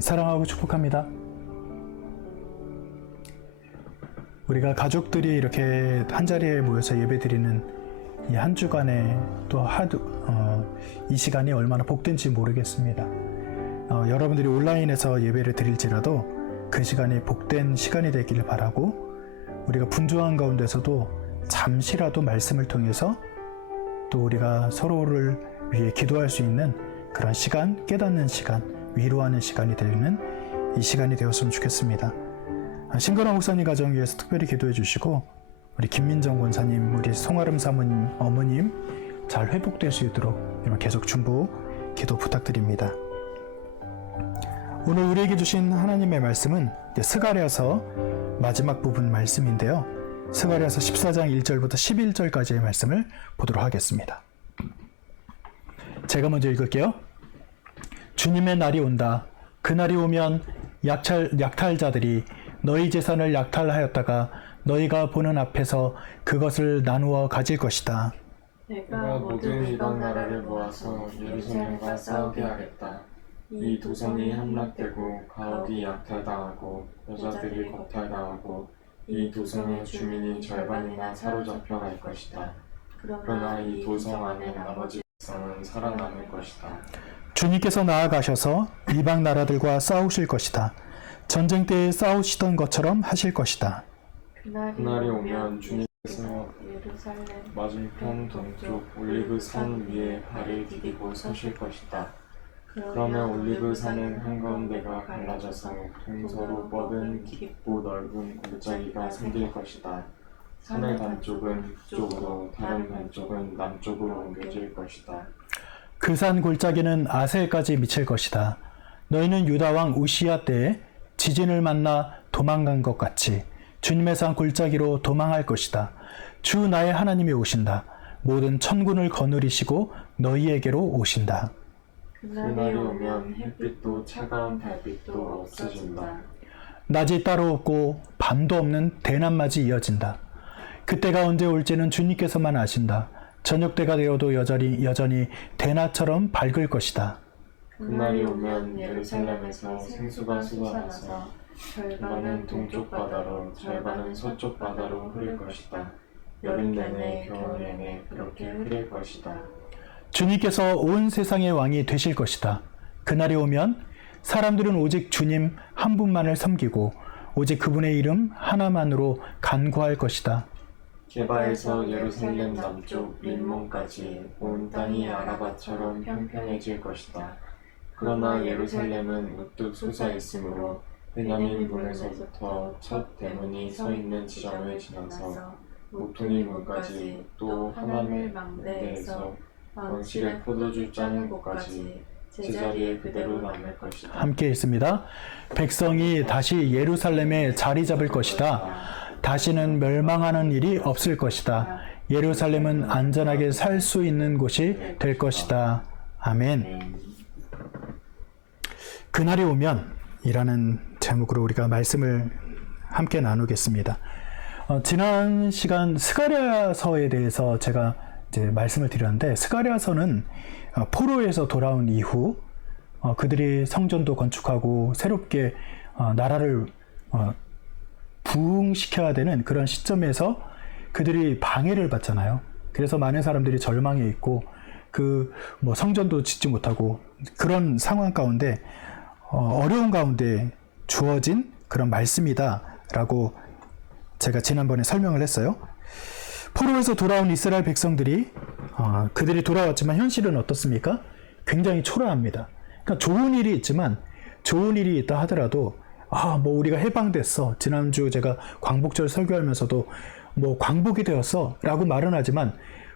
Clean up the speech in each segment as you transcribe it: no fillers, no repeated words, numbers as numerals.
사랑하고 축복합니다. 우리가 가족들이 이렇게 한자리에 모여서 예배드리는 이 한 주간에 또 이 시간이 얼마나 복된지 모르겠습니다. 여러분들이 온라인에서 예배를 드릴지라도 그 시간이 복된 시간이 되기를 바라고, 우리가 분주한 가운데서도 잠시라도 말씀을 통해서 또 우리가 서로를 위해 기도할 수 있는 그런 시간, 깨닫는 시간, 위로하는 시간이 되는 이 시간이 되었으면 좋겠습니다. 신건화 목사님 가정 위해서 특별히 기도해 주시고, 우리 김민정 권사님, 우리 송아름 사모님, 어머님 잘 회복될 수 있도록 계속 중보 기도 부탁드립니다. 오늘 우리에게 주신 하나님의 말씀은 스가랴서 마지막 부분 말씀인데요. 스가랴서 14장 1절부터 11절까지의 말씀을 보도록 하겠습니다. 제가 먼저 읽을게요. 주님의 날이 온다. 그 날이 오면 약탈자들이 너희 재산을 약탈하였다가 너희가 보는 앞에서 그것을 나누어 가질 것이다. 내가 모든 이방 나라를 모아서 예루살렘과 싸우게 하겠다. 이 도성이 함락되고 가옥이 약탈당하고 여자들이 겁탈당하고 이 도성의 주민이 절반이나 사로잡혀 갈 것이다. 그러나 이 도성 안에 나머지 백성은 살아남을 것이다. 주님께서 나아가셔서 이방 나라들과 싸우실 것이다. 전쟁 때에 싸우시던 것처럼 하실 것이다. 그날이 오면 주님께서 맞은편 동쪽 올리브 산 위에 발을 디디고 서실 것이다. 그러면 올리브 산은 한가운데가 갈라져서 동서로 뻗은 깊고 넓은 골짜기가 생길 것이다. 산의 반쪽은 북쪽으로 다른 반쪽은 남쪽으로 옮겨질 것이다. 그 산 골짜기는 아셀까지 미칠 것이다. 너희는 유다 왕 우시야 때에 지진을 만나 도망간 것 같이 주님의 산 골짜기로 도망할 것이다. 주 나의 하나님이 오신다. 모든 천군을 거느리시고 너희에게로 오신다. 그날이 오면 햇빛도 차가운 달빛도 없어진다. 낮이 따로 없고 밤도 없는 대낮맞이 이어진다. 그때가 언제 올지는 주님께서만 아신다. 저녁 때가 되어도 여전히 대낮처럼 밝을 것이다. 그날이 오면 예루살렘에서 생수가 쏟아나서 절반은 동쪽 바다로 절반은 서쪽 바다로 흐를 것이다. 여름 내내 겨울 내내 그렇게 흐를 것이다. 주님께서 온 세상의 왕이 되실 것이다. 그날이 오면 사람들은 오직 주님 한 분만을 섬기고 오직 그분의 이름 하나만으로 간구할 것이다. 게바에서 예루살렘 남쪽 림몬까지 온 땅이 아라바처럼 평평해질 것이다. 그러나 예루살렘은 우뚝 솟아있으므로 베냐민 문에서부터 첫 대문이 서 있는 지점을 지나서 모퉁이 문까지 또 하나멜 망대에서 왕실의 포도주 짜는 곳까지 제자리에 그대로 남을 것이다. 함께 읽습니다. 백성이 다시 예루살렘에 자리 잡을 것이다. 다시는 멸망하는 일이 없을 것이다. 예루살렘은 안전하게 살 수 있는 곳이 될 것이다. 아멘. 그날이 오면 이라는 제목으로 우리가 말씀을 함께 나누겠습니다. 지난 시간 스가랴서에 대해서 제가 이제 말씀을 드렸는데, 스가랴서는 포로에서 돌아온 이후 그들이 성전도 건축하고 새롭게 나라를 부흥시켜야 되는 그런 시점에서 그들이 방해를 받잖아요. 그래서 많은 사람들이 절망해 있고 성전도 짓지 못하고 그런 상황 가운데 어려운 가운데 주어진 그런 말씀이다라고 제가 지난번에 설명을 했어요. 포로에서 돌아온 이스라엘 백성들이 그들이 돌아왔지만 현실은 어떻습니까? 굉장히 초라합니다. 그러니까 좋은 일이 있지만, 좋은 일이 있다 하더라도 우리가 해방됐어. 지난주 제가 광복절 설교하면서도 광복이 되었어 라고 말은 하지만,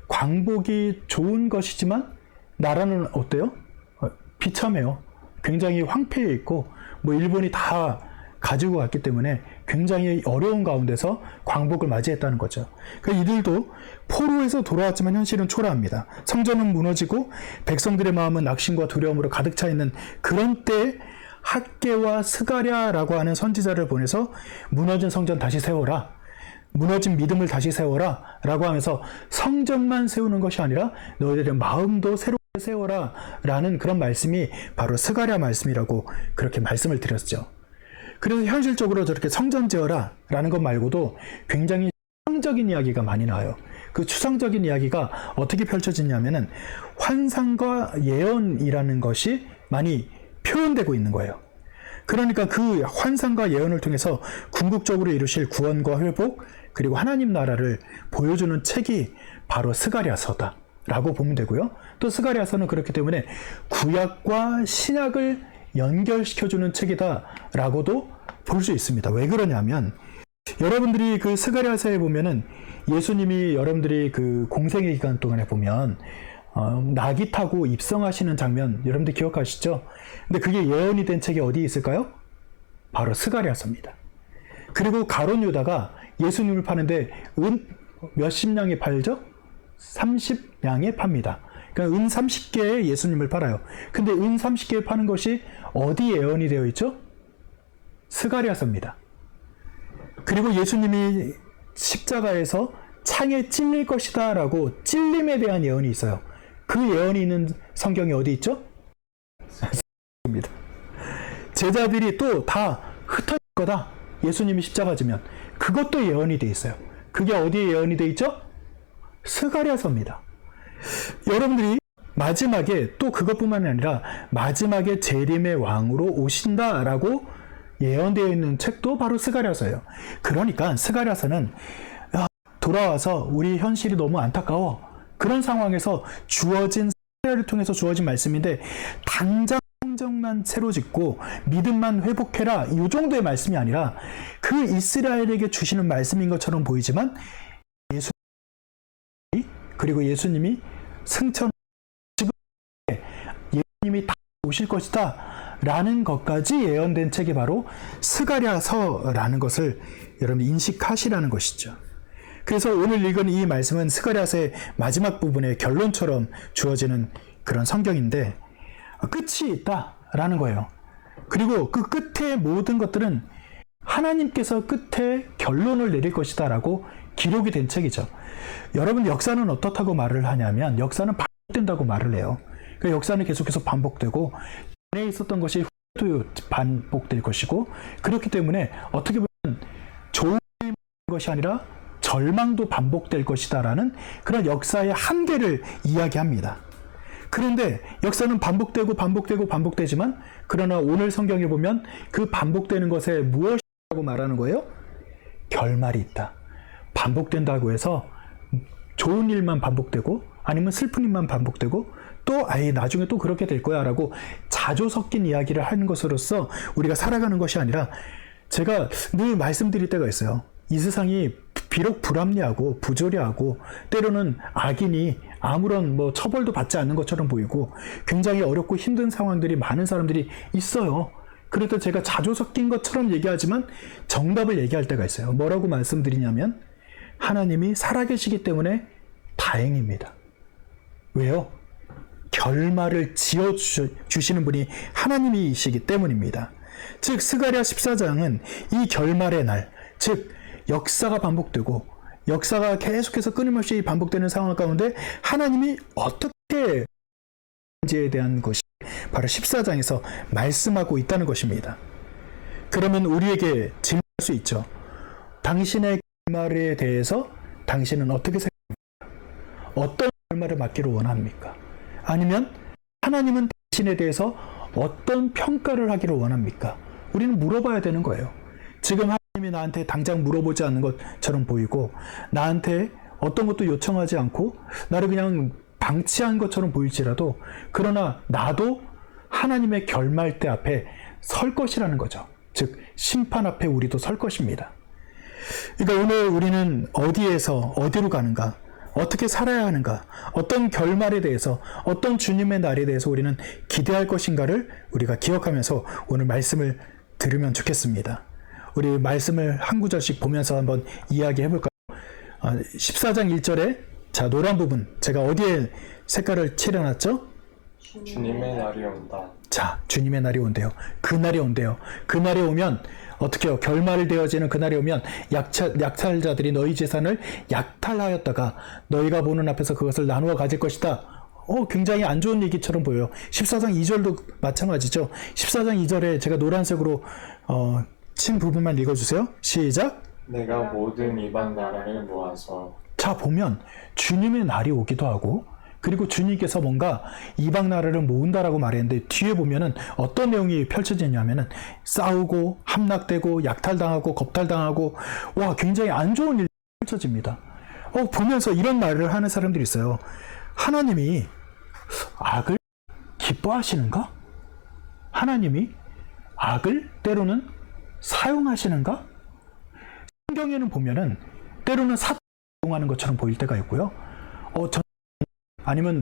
광복이 좋은 것이지만 나라는 어때요? 비참해요. 굉장히 황폐해 있고 일본이 다 가지고 갔기 때문에 굉장히 어려운 가운데서 광복을 맞이했다는 거죠. 그러니까 이들도 포로에서 돌아왔지만 현실은 초라합니다. 성전은 무너지고 백성들의 마음은 낙심과 두려움으로 가득 차 있는 그런 때에 학개와 스가랴라고 하는 선지자를 보내서 무너진 성전 다시 세워라, 무너진 믿음을 다시 세워라 라고 하면서 성전만 세우는 것이 아니라 너희들의 마음도 새롭게 세워라 라는 그런 말씀이 바로 스가랴 말씀이라고 그렇게 말씀을 드렸죠. 그래서 현실적으로 저렇게 성전 지어라 라는 것 말고도 굉장히 추상적인 이야기가 많이 나와요. 그 추상적인 이야기가 어떻게 펼쳐지냐면은 환상과 예언이라는 것이 많이 표현되고 있는 거예요. 그러니까 그 환상과 예언을 통해서 궁극적으로 이루실 구원과 회복 그리고 하나님 나라를 보여주는 책이 바로 스가랴서다 라고 보면 되고요. 또 스가랴서는 그렇기 때문에 구약과 신약을 연결시켜주는 책이다 라고도 볼 수 있습니다. 왜 그러냐면 여러분들이 그 스가랴서에 보면은 예수님이 여러분들이 그 공생의 기간 동안에 보면 나귀 타고 입성하시는 장면 여러분들 기억하시죠? 근데 그게 예언이 된 책이 어디 있을까요? 바로 스가랴서입니다. 그리고 가룟 유다가 예수님을 파는데 은 몇십 냥에 팔죠? 30냥에 팝니다. 그러니까 은 30개에 예수님을 팔아요. 근데 은 30개에 파는 것이 어디 예언이 되어 있죠? 스가랴서입니다. 그리고 예수님이 십자가에서 창에 찔릴 것이다 라고 찔림에 대한 예언이 있어요. 그 예언이 있는 성경이 어디 있죠? 입니다. 제자들이 또 다 흩어질 거다. 예수님이 십자가 지면 그것도 예언이 돼 있어요. 그게 어디에 예언이 돼 있죠? 스가랴서입니다. 여러분들이 마지막에 또 그것뿐만 아니라 마지막에 재림의 왕으로 오신다라고 예언되어 있는 책도 바로 스가랴서예요. 그러니까 스가랴서는 돌아와서 우리 현실이 너무 안타까워. 그런 상황에서 주어진 스가랴를 통해서 주어진 말씀인데 당장 성전만 새로 짓고 믿음만 회복해라 이 정도의 말씀이 아니라 그 이스라엘에게 주시는 말씀인 것처럼 보이지만 그리고 예수님이 승천 지금 예수님이 다 오실 것이다 라는 것까지 예언된 책이 바로 스가랴서라는 것을 여러분 인식하시라는 것이죠. 그래서 오늘 읽은 이 말씀은 스가랴서의 마지막 부분의 결론처럼 주어지는 그런 성경인데 끝이 있다라는 거예요. 그리고 그 끝의 모든 것들은 하나님께서 끝에 결론을 내릴 것이다 라고 기록이 된 책이죠. 여러분 역사는 어떻다고 말을 하냐면 역사는 반복된다고 말을 해요. 그 역사는 계속해서 반복되고 전에 있었던 것이 후에도 반복될 것이고 그렇기 때문에 어떻게 보면 좋은 것이 아니라 절망도 반복될 것이다 라는 그런 역사의 한계를 이야기합니다. 그런데 역사는 반복되지만 그러나 오늘 성경에 보면 그 반복되는 것에 무엇이라고 말하는 거예요? 결말이 있다. 반복된다고 해서 좋은 일만 반복되고 아니면 슬픈 일만 반복되고 또 나중에 또 그렇게 될 거야 라고 자조 섞인 이야기를 하는 것으로서 우리가 살아가는 것이 아니라 제가 늘 말씀드릴 때가 있어요. 이 세상이 비록 불합리하고 부조리하고 때로는 악인이 아무런 처벌도 받지 않는 것처럼 보이고 굉장히 어렵고 힘든 상황들이 많은 사람들이 있어요. 그래도 제가 자조 섞인 것처럼 얘기하지만 정답을 얘기할 때가 있어요. 뭐라고 말씀드리냐면 하나님이 살아계시기 때문에 다행입니다. 왜요? 결말을 지어주시는 분이 하나님이시기 때문입니다. 즉 스가랴 14장은 이 결말의 날, 즉 역사가 반복되고 역사가 계속해서 끊임없이 반복되는 상황 가운데 하나님이 어떻게 인지에 대한 것이 바로 14장에서 말씀하고 있다는 것입니다. 그러면 우리에게 질문할 수 있죠. 당신의 결말에 대해서 당신은 어떻게 생각합니까? 어떤 결말을 맞기를 원합니까? 아니면 하나님은 당신에 대해서 어떤 평가를 하기를 원합니까? 우리는 물어봐야 되는 거예요. 지금 하나님이 나한테 당장 물어보지 않는 것처럼 보이고 나한테 어떤 것도 요청하지 않고 나를 그냥 방치한 것처럼 보일지라도 그러나 나도 하나님의 결말대 앞에 설 것이라는 거죠. 즉 심판 앞에 우리도 설 것입니다. 그러니까 오늘 우리는 어디에서 어디로 가는가, 어떻게 살아야 하는가, 어떤 결말에 대해서, 어떤 주님의 날에 대해서 우리는 기대할 것인가를 우리가 기억하면서 오늘 말씀을 들으면 좋겠습니다. 우리 말씀을 한 구절씩 보면서 한번 이야기해 볼까요? 14장 1절에 자 노란 부분 제가 어디에 색깔을 칠해놨죠? 주님의 날이 온다. 자 주님의 날이 온대요. 그 날이 온대요. 그 날이 오면 어떻게 해요? 결말이 되어지는 그날이 오면 약탈자들이 너희 재산을 약탈하였다가 너희가 보는 앞에서 그것을 나누어 가질 것이다. 굉장히 안 좋은 얘기처럼 보여요. 14장 2절도 마찬가지죠. 14장 2절에 제가 노란색으로 친 부분만 읽어주세요. 시작. 내가 모든 이방 나라를 모아서. 자, 보면 주님의 날이 오기도 하고, 그리고 주님께서 뭔가 이방 나라를 모은다라고 말했는데, 뒤에 보면은 어떤 내용이 펼쳐지냐면은 싸우고 함락되고 약탈당하고 겁탈당하고, 와, 굉장히 안 좋은 일이 펼쳐집니다. 보면서 이런 말을 하는 사람들이 있어요. 하나님이 악을 기뻐하시는가? 하나님이 악을 때로는 사용하시는가? 성경에는 보면은 때로는 사탄을 이용하는 것처럼 보일 때가 있고요. 아니면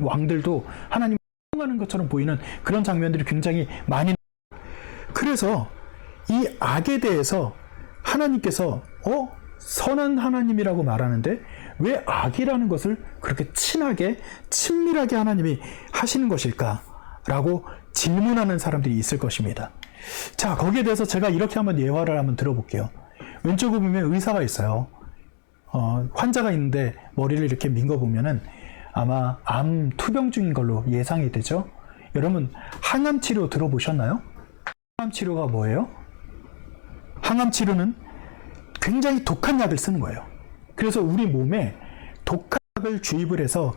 왕들도 하나님을 사용하는 것처럼 보이는 그런 장면들이 굉장히 많이. 그래서 이 악에 대해서 하나님께서 선한 하나님이라고 말하는데 왜 악이라는 것을 그렇게 친하게 친밀하게 하나님이 하시는 것일까라고 질문하는 사람들이 있을 것입니다. 자, 거기에 대해서 제가 이렇게 한번 예화를 한번 들어볼게요. 왼쪽에 보면 의사가 있어요. 환자가 있는데 머리를 이렇게 민 거 보면은 아마 암 투병 중인 걸로 예상이 되죠. 여러분, 항암 치료 들어보셨나요? 항암 치료가 뭐예요? 항암 치료는 굉장히 독한 약을 쓰는 거예요. 그래서 우리 몸에 독한 약을 주입을 해서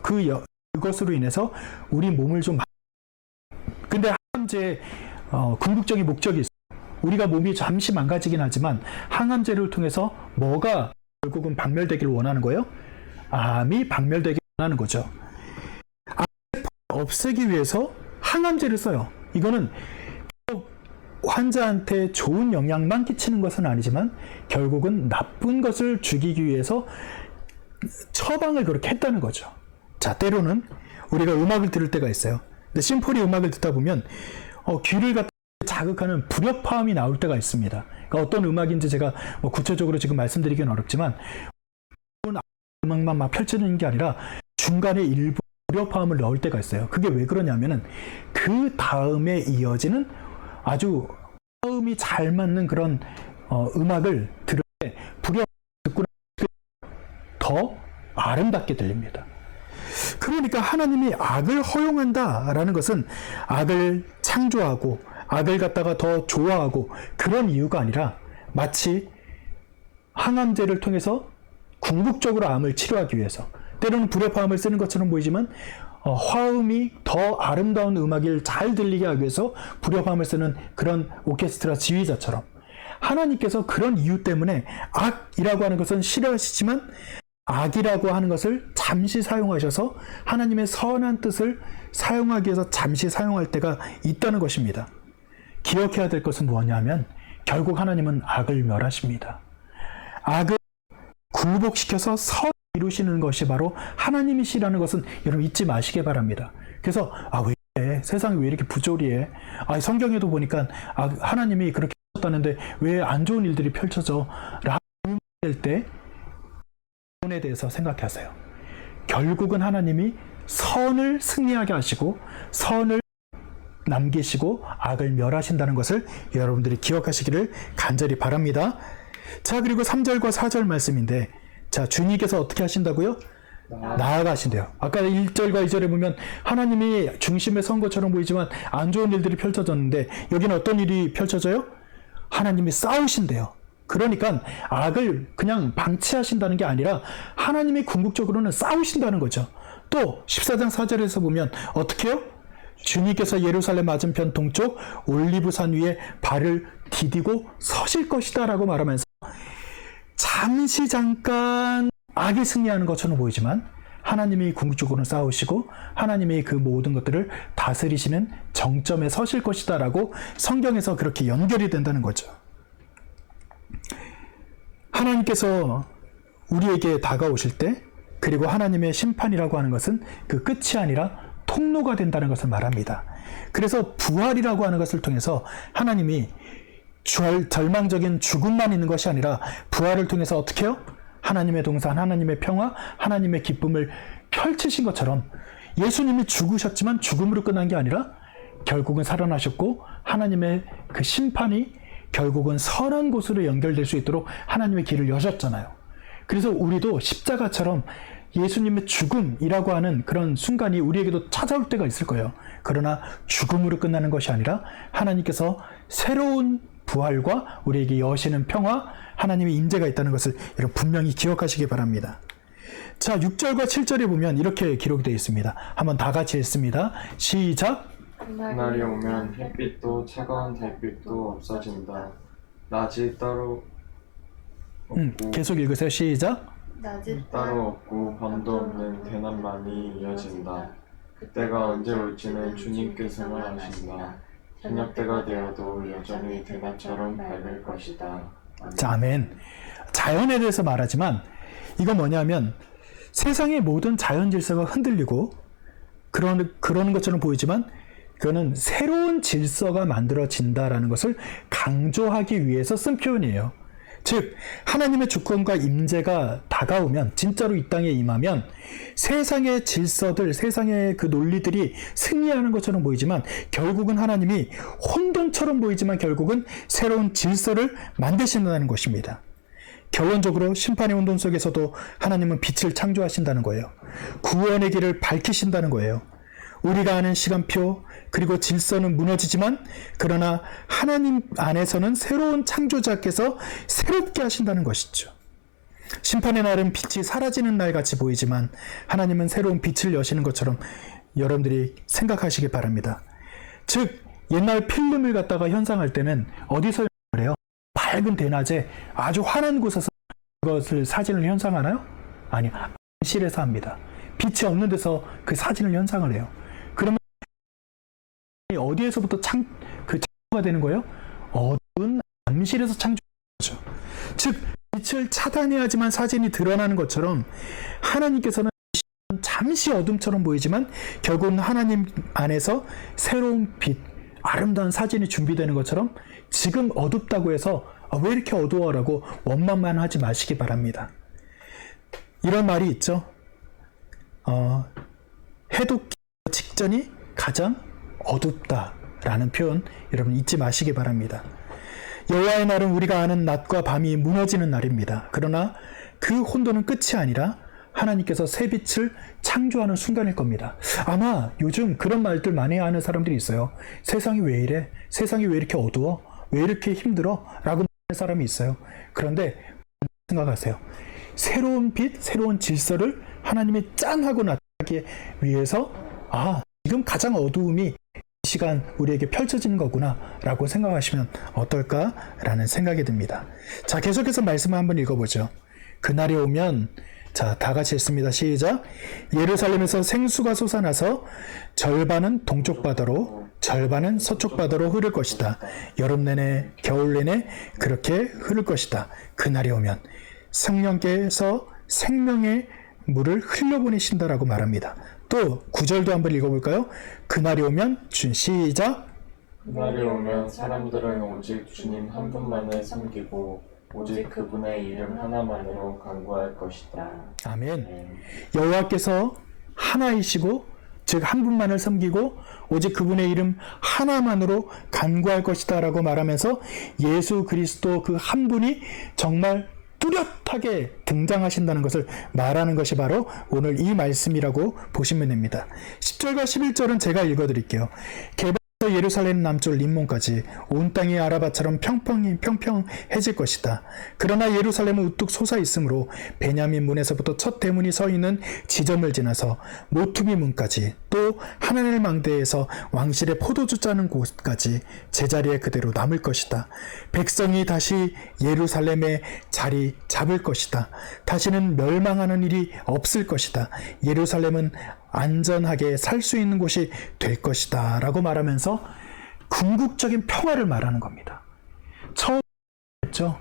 그것으로 인해서 우리 몸을 좀. 근데 항암제의 궁극적인 목적이 있어요. 우리가 몸이 잠시 망가지긴 하지만 항암제를 통해서 뭐가 결국은 박멸되기를 원하는 거예요? 암이 박멸되기를 원하는 거죠. 암을 없애기 위해서 항암제를 써요. 이거는 환자한테 좋은 영향만 끼치는 것은 아니지만 결국은 나쁜 것을 죽이기 위해서 처방을 그렇게 했다는 거죠. 자, 때로는 우리가 음악을 들을 때가 있어요. 근데 심포니 음악을 듣다 보면 귀를 갖다 자극하는 불협화음이 나올 때가 있습니다. 그러니까 어떤 음악인지 제가 구체적으로 지금 말씀드리기는 어렵지만 음악만 막 펼쳐지는 게 아니라 중간에 일부 불협화음을 넣을 때가 있어요. 그게 왜 그러냐면은 그 다음에 이어지는 아주 화음이 잘 맞는 그런 음악을 들을 때 불협화음 듣고 더 아름답게 들립니다. 그러니까 하나님이 악을 허용한다라는 것은 악을 창조하고 악을 갖다가 더 좋아하고 그런 이유가 아니라 마치 항암제를 통해서 궁극적으로 암을 치료하기 위해서, 때로는 불협화음을 쓰는 것처럼 보이지만 화음이 더 아름다운 음악을 잘 들리게 하기 위해서 불협화음을 쓰는 그런 오케스트라 지휘자처럼 하나님께서 그런 이유 때문에 악이라고 하는 것은 싫어하시지만 악이라고 하는 것을 잠시 사용하셔서 하나님의 선한 뜻을 사용하기 위해서 잠시 사용할 때가 있다는 것입니다. 기억해야 될 것은 뭐냐면 결국 하나님은 악을 멸하십니다. 악을 굴복시켜서 선을 이루시는 것이 바로 하나님이시라는 것은 여러분 잊지 마시기 바랍니다. 그래서 왜 세상이 왜 이렇게 부조리해? 성경에도 보니까 하나님이 그렇게 하셨다는데 왜 안 좋은 일들이 펼쳐져? 라고 할 때 에 대해서 생각하세요. 결국은 하나님이 선을 승리하게 하시고 선을 남기시고 악을 멸하신다는 것을 여러분들이 기억하시기를 간절히 바랍니다. 자, 그리고 3절과 4절 말씀인데, 자, 주님께서 어떻게 하신다고요? 나아가신대요. 아까 1절과 2절에 보면 하나님이 중심에 선 것처럼 보이지만 안 좋은 일들이 펼쳐졌는데 여기는 어떤 일이 펼쳐져요? 하나님이 싸우신대요. 그러니까 악을 그냥 방치하신다는 게 아니라 하나님이 궁극적으로는 싸우신다는 거죠. 또 14장 4절에서 보면 어떻게 해요? 주님께서 예루살렘 맞은편 동쪽 올리브산 위에 발을 디디고 서실 것이다 라고 말하면서 잠시 잠깐 악이 승리하는 것처럼 보이지만 하나님이 궁극적으로 싸우시고 하나님이 그 모든 것들을 다스리시는 정점에 서실 것이다 라고 성경에서 그렇게 연결이 된다는 거죠. 하나님께서 우리에게 다가오실 때, 그리고 하나님의 심판이라고 하는 것은 그 끝이 아니라 통로가 된다는 것을 말합니다. 그래서 부활이라고 하는 것을 통해서 하나님이 절망적인 죽음만 있는 것이 아니라 부활을 통해서 어떻게 해요? 하나님의 동산, 하나님의 평화, 하나님의 기쁨을 펼치신 것처럼 예수님이 죽으셨지만 죽음으로 끝난 게 아니라 결국은 살아나셨고 하나님의 그 심판이 결국은 선한 곳으로 연결될 수 있도록 하나님의 길을 여셨잖아요. 그래서 우리도 십자가처럼 예수님의 죽음이라고 하는 그런 순간이 우리에게도 찾아올 때가 있을 거예요. 그러나 죽음으로 끝나는 것이 아니라 하나님께서 새로운 부활과 우리에게 여시는 평화, 하나님의 임재가 있다는 것을 여러분 분명히 기억하시기 바랍니다. 자, 6절과 7절에 보면 이렇게 기록이 되어 있습니다. 한번 다 같이 읽습니다. 시작. 그날이 오면 햇빛도 차가운 달빛도 없어진다. 낮이 따로 없고 계속 읽으세요. 시작. 낮이 따로 없고 밤도 없는 대낮만이 이어진다. 그때가 언제 올지는 주님께서만 아신다. 저녁 때가 되어도 여전히 대낮처럼 밝을 것이다. 자, 아멘. 자연에 대해서 말하지만 이건 뭐냐면 세상의 모든 자연 질서가 흔들리고 그러는 것처럼 보이지만 그거는 새로운 질서가 만들어진다라는 것을 강조하기 위해서 쓴 표현이에요. 즉 하나님의 주권과 임재가 다가오면, 진짜로 이 땅에 임하면 세상의 질서들, 세상의 그 논리들이 승리하는 것처럼 보이지만 결국은 하나님이 혼돈처럼 보이지만 결국은 새로운 질서를 만드신다는 것입니다. 결론적으로 심판의 혼돈 속에서도 하나님은 빛을 창조하신다는 거예요. 구원의 길을 밝히신다는 거예요. 우리가 아는 시간표 그리고 질서는 무너지지만 그러나 하나님 안에서는 새로운 창조자께서 새롭게 하신다는 것이죠. 심판의 날은 빛이 사라지는 날 같이 보이지만 하나님은 새로운 빛을 여시는 것처럼 여러분들이 생각하시기 바랍니다. 즉 옛날 필름을 갖다가 현상할 때는 어디서 현상을 해요? 밝은 대낮에 아주 환한 곳에서 그것을 사진을 현상하나요? 아니요. 암실에서 합니다. 빛이 없는 데서 그 사진을 현상을 해요. 그러면 어디에서부터 창조가 되는 거예요? 어두운 암실에서 창조하는 거죠. 즉 빛을 차단해야지만 사진이 드러나는 것처럼 하나님께서는 잠시 어둠처럼 보이지만 결국은 하나님 안에서 새로운 빛, 아름다운 사진이 준비되는 것처럼 지금 어둡다고 해서 왜 이렇게 어두워라고 원망만 하지 마시기 바랍니다. 이런 말이 있죠. 해돋기 직전이 가장 어둡다라는 표현 여러분 잊지 마시기 바랍니다. 여호와의 날은 우리가 아는 낮과 밤이 무너지는 날입니다. 그러나 그 혼돈은 끝이 아니라 하나님께서 새 빛을 창조하는 순간일 겁니다. 아마 요즘 그런 말들 많이 하는 사람들이 있어요. 세상이 왜 이래? 세상이 왜 이렇게 어두워? 왜 이렇게 힘들어? 라고 말하는 사람이 있어요. 그런데 생각하세요. 새로운 빛, 새로운 질서를 하나님이 짠 하고 나타나기 위해서 지금 가장 어두움이 이 시간 우리에게 펼쳐지는 거구나 라고 생각하시면 어떨까라는 생각이 듭니다. 자, 계속해서 말씀을 한번 읽어보죠. 그날이 오면, 자, 다 같이 읽습니다. 시작. 예루살렘에서 생수가 솟아나서 절반은 동쪽 바다로 절반은 서쪽 바다로 흐를 것이다. 여름 내내 겨울 내내 그렇게 흐를 것이다. 그날이 오면 성령께서 생명의 물을 흘려보내신다라고 말합니다. 또 9절도 한번 읽어볼까요? 그날이 오면 시작. 그날이 오면 사람들은 오직 주님 한 분만을 섬기고 오직 그분의 이름 하나만으로 간구할 것이다. 아멘. 여호와께서 하나이시고 즉 한 분만을 섬기고 오직 그분의 이름 하나만으로 간구할 것이다 라고 말하면서 예수 그리스도 그 한 분이 정말 뚜렷하게 등장하신다는 것을 말하는 것이 바로 오늘 이 말씀이라고 보시면 됩니다. 10절과 11절은 제가 읽어드릴게요. 예루살렘 남쪽 림몬까지 온 땅이 아라바처럼 평평해질 것이다. 그러나 예루살렘은 우뚝 솟아 있으므로 베냐민 문에서부터 첫 대문이 서 있는 지점을 지나서 모퉁이 문까지 또 하나넬 망대에서 왕실의 포도주 짜는 곳까지 제자리에 그대로 남을 것이다. 백성이 다시 예루살렘에 자리 잡을 것이다. 다시는 멸망하는 일이 없을 것이다. 예루살렘은 안전하게 살 수 있는 곳이 될 것이다 라고 말하면서 궁극적인 평화를 말하는 겁니다. 처음 했죠.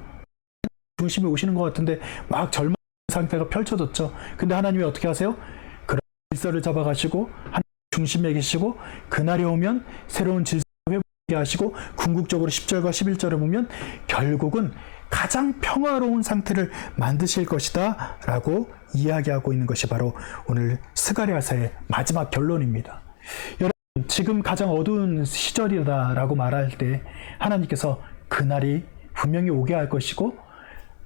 중심에 오시는 것 같은데 막 절망 상태가 펼쳐졌죠. 근데 하나님이 어떻게 하세요? 그런 질서를 잡아가시고 하나님 중심에 계시고 그날이 오면 새로운 질서를 회복하게 하시고 궁극적으로 10절과 11절에 보면 결국은 가장 평화로운 상태를 만드실 것이다 라고 이야기하고 있는 것이 바로 오늘 스가랴서의 마지막 결론입니다. 여러분, 지금 가장 어두운 시절이다 라고 말할 때 하나님께서 그날이 분명히 오게 할 것이고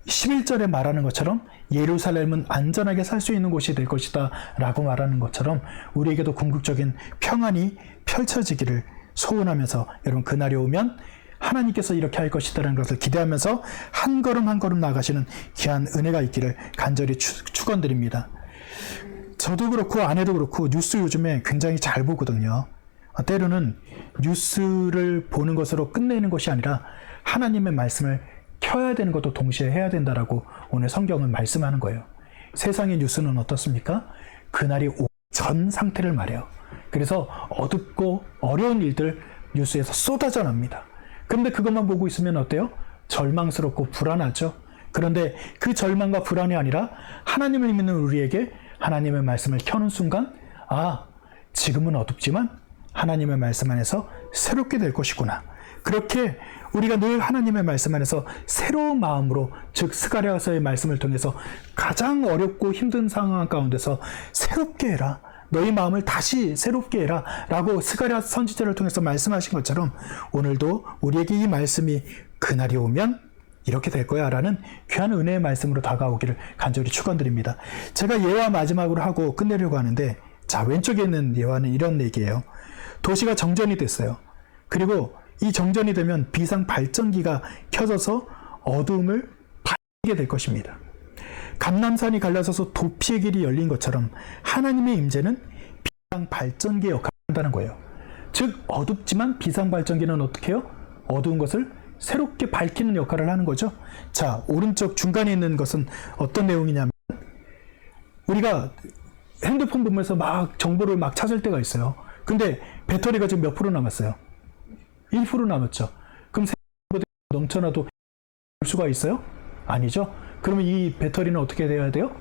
11절에 말하는 것처럼 예루살렘은 안전하게 살 수 있는 곳이 될 것이다 라고 말하는 것처럼 우리에게도 궁극적인 평안이 펼쳐지기를 소원하면서 여러분 그날이 오면 하나님께서 이렇게 할 것이다라는 것을 기대하면서 한 걸음 한 걸음 나가시는 귀한 은혜가 있기를 간절히 축원드립니다. 저도 그렇고 아내도 그렇고 뉴스 요즘에 굉장히 잘 보거든요. 때로는 뉴스를 보는 것으로 끝내는 것이 아니라 하나님의 말씀을 켜야 되는 것도 동시에 해야 된다라고 오늘 성경은 말씀하는 거예요. 세상의 뉴스는 어떻습니까? 그날이 전 상태를 말해요. 그래서 어둡고 어려운 일들 뉴스에서 쏟아져 납니다. 그런데 그것만 보고 있으면 어때요? 절망스럽고 불안하죠. 그런데 그 절망과 불안이 아니라 하나님을 믿는 우리에게 하나님의 말씀을 켜는 순간 지금은 어둡지만 하나님의 말씀 안에서 새롭게 될 것이구나. 그렇게 우리가 늘 하나님의 말씀 안에서 새로운 마음으로 즉 스가랴서의 말씀을 통해서 가장 어렵고 힘든 상황 가운데서 새롭게 해라. 너희 마음을 다시 새롭게 해라 라고 스가랴 선지자를 통해서 말씀하신 것처럼 오늘도 우리에게 이 말씀이 그날이 오면 이렇게 될 거야 라는 귀한 은혜의 말씀으로 다가오기를 간절히 축원드립니다. 제가 예화 마지막으로 하고 끝내려고 하는데 자 왼쪽에 있는 예화는 이런 얘기예요. 도시가 정전이 됐어요. 그리고 이 정전이 되면 비상 발전기가 켜져서 어두움을 밝게 될 것입니다. 감람산이 갈라져서 도피의 길이 열린 것처럼 하나님의 임재는 비상 발전기의 역할을 한다는 거예요. 즉 어둡지만 비상 발전기는 어떻게 해요? 어두운 것을 새롭게 밝히는 역할을 하는 거죠. 자, 오른쪽 중간에 있는 것은 어떤 내용이냐면 우리가 핸드폰 보면서 막 정보를 막 찾을 때가 있어요. 근데 배터리가 지금 몇 프로 남았어요? 1% 남았죠. 그럼 넘쳐나도 볼 수가 있어요? 아니죠. 그러면 이 배터리는 어떻게 돼야 돼요?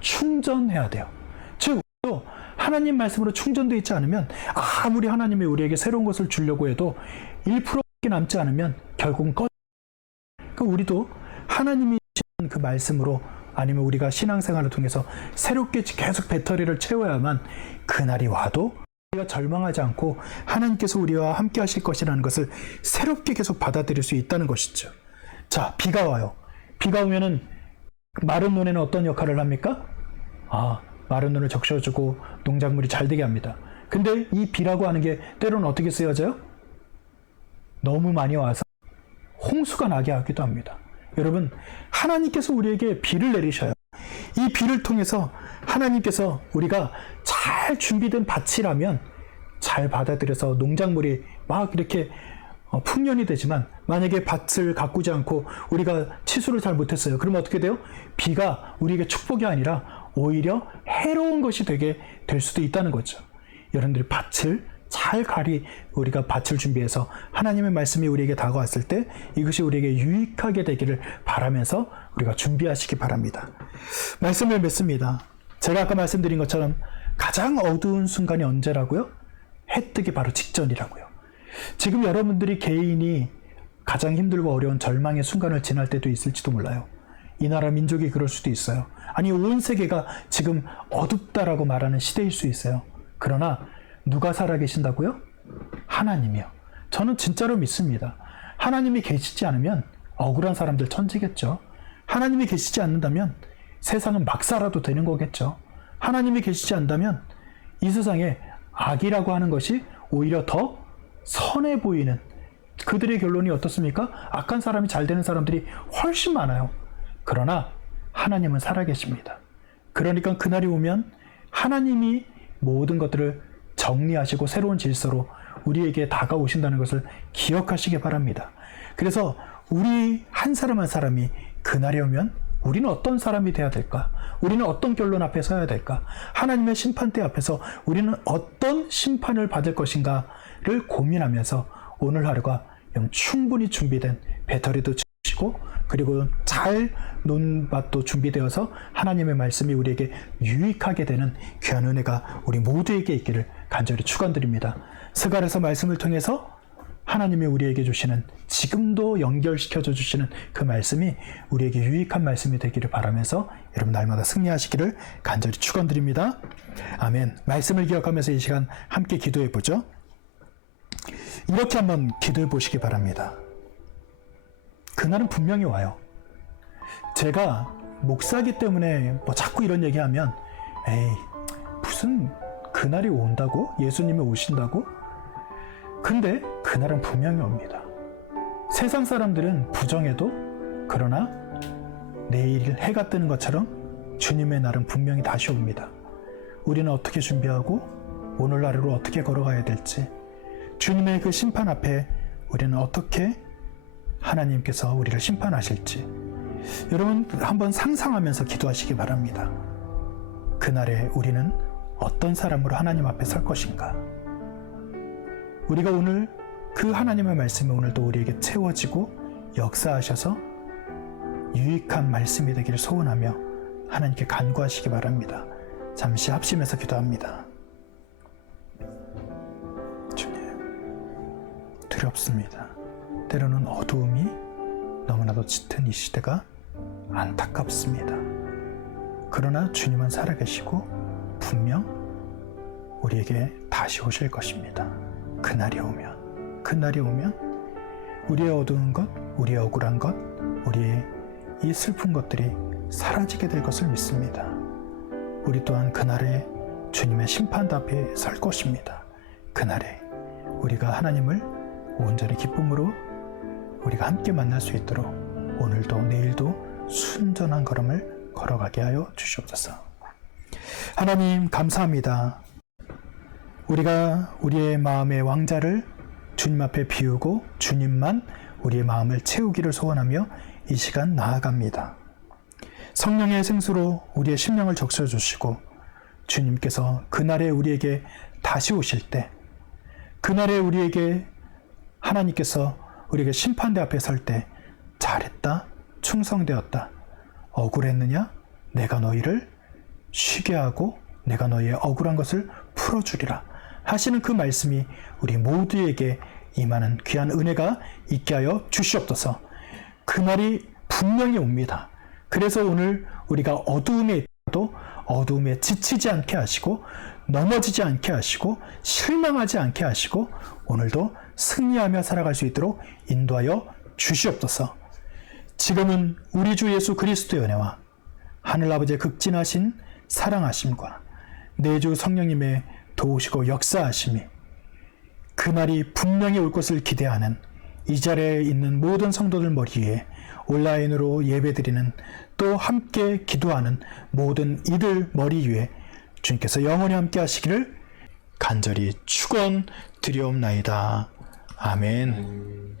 충전해야 돼요. 즉 또 하나님 말씀으로 충전되어 있지 않으면 아무리 하나님이 우리에게 새로운 것을 주려고 해도 1%밖에 남지 않으면 결국은 그러니까 우리도 하나님이 주신 그 말씀으로 아니면 우리가 신앙생활을 통해서 새롭게 계속 배터리를 채워야만 그날이 와도 우리가 절망하지 않고 하나님께서 우리와 함께 하실 것이라는 것을 새롭게 계속 받아들일 수 있다는 것이죠. 자, 비가 와요. 비가 오면은 마른 논에는 어떤 역할을 합니까? 마른 논을 적셔주고 농작물이 잘 되게 합니다. 근데 이 비라고 하는 게 때로는 어떻게 쓰여져요? 너무 많이 와서 홍수가 나게 하기도 합니다. 여러분, 하나님께서 우리에게 비를 내리셔요. 이 비를 통해서 하나님께서 우리가 잘 준비된 밭이라면 잘 받아들여서 농작물이 막 이렇게 풍년이 되지만 만약에 밭을 가꾸지 않고 우리가 치수를 잘 못했어요. 그러면 어떻게 돼요? 비가 우리에게 축복이 아니라 오히려 해로운 것이 되게 될 수도 있다는 거죠. 여러분들이 밭을 잘 우리가 밭을 준비해서 하나님의 말씀이 우리에게 다가왔을 때 이것이 우리에게 유익하게 되기를 바라면서 우리가 준비하시기 바랍니다. 말씀을 맺습니다. 제가 아까 말씀드린 것처럼 가장 어두운 순간이 언제라고요? 해 뜨기 바로 직전이라고요. 지금 여러분들이 개인이 가장 힘들고 어려운 절망의 순간을 지날 때도 있을지도 몰라요. 이 나라 민족이 그럴 수도 있어요. 아니 온 세계가 지금 어둡다라고 말하는 시대일 수 있어요. 그러나 누가 살아계신다고요? 하나님이요. 저는 진짜로 믿습니다. 하나님이 계시지 않으면 억울한 사람들 천지겠죠. 하나님이 계시지 않는다면 세상은 막 살아도 되는 거겠죠. 하나님이 계시지 않다면 이 세상에 악이라고 하는 것이 오히려 더 선해 보이는 그들의 결론이 어떻습니까? 악한 사람이 잘 되는 사람들이 훨씬 많아요. 그러나 하나님은 살아계십니다. 그러니까 그날이 오면 하나님이 모든 것들을 정리하시고 새로운 질서로 우리에게 다가오신다는 것을 기억하시기 바랍니다. 그래서 우리 한 사람 한 사람이 그날이 오면 우리는 어떤 사람이 되어야 될까? 우리는 어떤 결론 앞에 서야 될까? 하나님의 심판대 앞에서 우리는 어떤 심판을 받을 것인가를 고민하면서 오늘 하루가 충분히 준비된 배터리도 주시고 그리고 잘 논밭도 준비되어서 하나님의 말씀이 우리에게 유익하게 되는 귀한 은혜가 우리 모두에게 있기를 간절히 축원드립니다. 스가랴서 말씀을 통해서 하나님이 우리에게 주시는 지금도 연결시켜줘 주시는 그 말씀이 우리에게 유익한 말씀이 되기를 바라면서 여러분 날마다 승리하시기를 간절히 축원드립니다. 아멘. 말씀을 기억하면서 이 시간 함께 기도해 보죠. 이렇게 한번 기도해 보시기 바랍니다. 그날은 분명히 와요. 제가 목사기 때문에 뭐 자꾸 이런 얘기하면 에이 무슨 그날이 온다고? 예수님이 오신다고? 근데 그날은 분명히 옵니다. 세상 사람들은 부정해도 그러나 내일 해가 뜨는 것처럼 주님의 날은 분명히 다시 옵니다. 우리는 어떻게 준비하고 오늘날로 어떻게 걸어가야 될지, 주님의 그 심판 앞에 우리는 어떻게 하나님께서 우리를 심판하실지 여러분 한번 상상하면서 기도하시기 바랍니다. 그날에 우리는 어떤 사람으로 하나님 앞에 설 것인가? 우리가 오늘 그 하나님의 말씀이 오늘도 우리에게 채워지고 역사하셔서 유익한 말씀이 되기를 소원하며 하나님께 간구하시기 바랍니다. 잠시 합심해서 기도합니다. 주님, 두렵습니다. 때로는 어두움이 너무나도 짙은 이 시대가 안타깝습니다. 그러나 주님은 살아계시고 분명 우리에게 다시 오실 것입니다. 그날이 오면 우리의 어두운 것, 우리의 억울한 것, 우리의 이 슬픈 것들이 사라지게 될 것을 믿습니다. 우리 또한 그날에 주님의 심판대 앞에 설 것입니다. 그날에 우리가 하나님을 온전히 기쁨으로 우리가 함께 만날 수 있도록 오늘도 내일도 순전한 걸음을 걸어가게 하여 주시옵소서. 하나님 감사합니다. 우리가 우리의 마음의 왕자를 주님 앞에 비우고 주님만 우리의 마음을 채우기를 소원하며 이 시간 나아갑니다. 성령의 생수로 우리의 심령을 적셔주시고 주님께서 그날에 우리에게 다시 오실 때, 그날에 우리에게 하나님께서 우리에게 심판대 앞에 설 때 잘했다, 충성되었다, 억울했느냐? 내가 너희를 쉬게 하고 내가 너희의 억울한 것을 풀어주리라 하시는 그 말씀이 우리 모두에게 임하는 귀한 은혜가 있게 하여 주시옵소서. 그날이 분명히 옵니다. 그래서 오늘 우리가 어두움에 있어도 어두움에 지치지 않게 하시고 넘어지지 않게 하시고 실망하지 않게 하시고 오늘도 승리하며 살아갈 수 있도록 인도하여 주시옵소서. 지금은 우리 주 예수 그리스도의 은혜와 하늘아버지의 극진하신 사랑하심과 내주 성령님의 도우시고 역사하심이 그날이 분명히 올 것을 기대하는 이 자리에 있는 모든 성도들 머리 위에 온라인으로 예배드리는 또 함께 기도하는 모든 이들 머리 위에 주님께서 영원히 함께 하시기를 간절히 축원드리옵나이다. 아멘.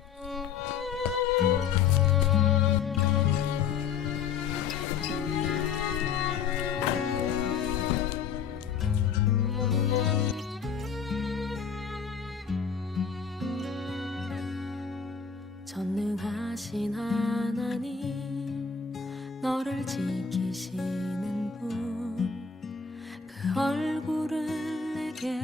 전능하신 하나님, 너를 지키시는 분, 그 얼굴을 내게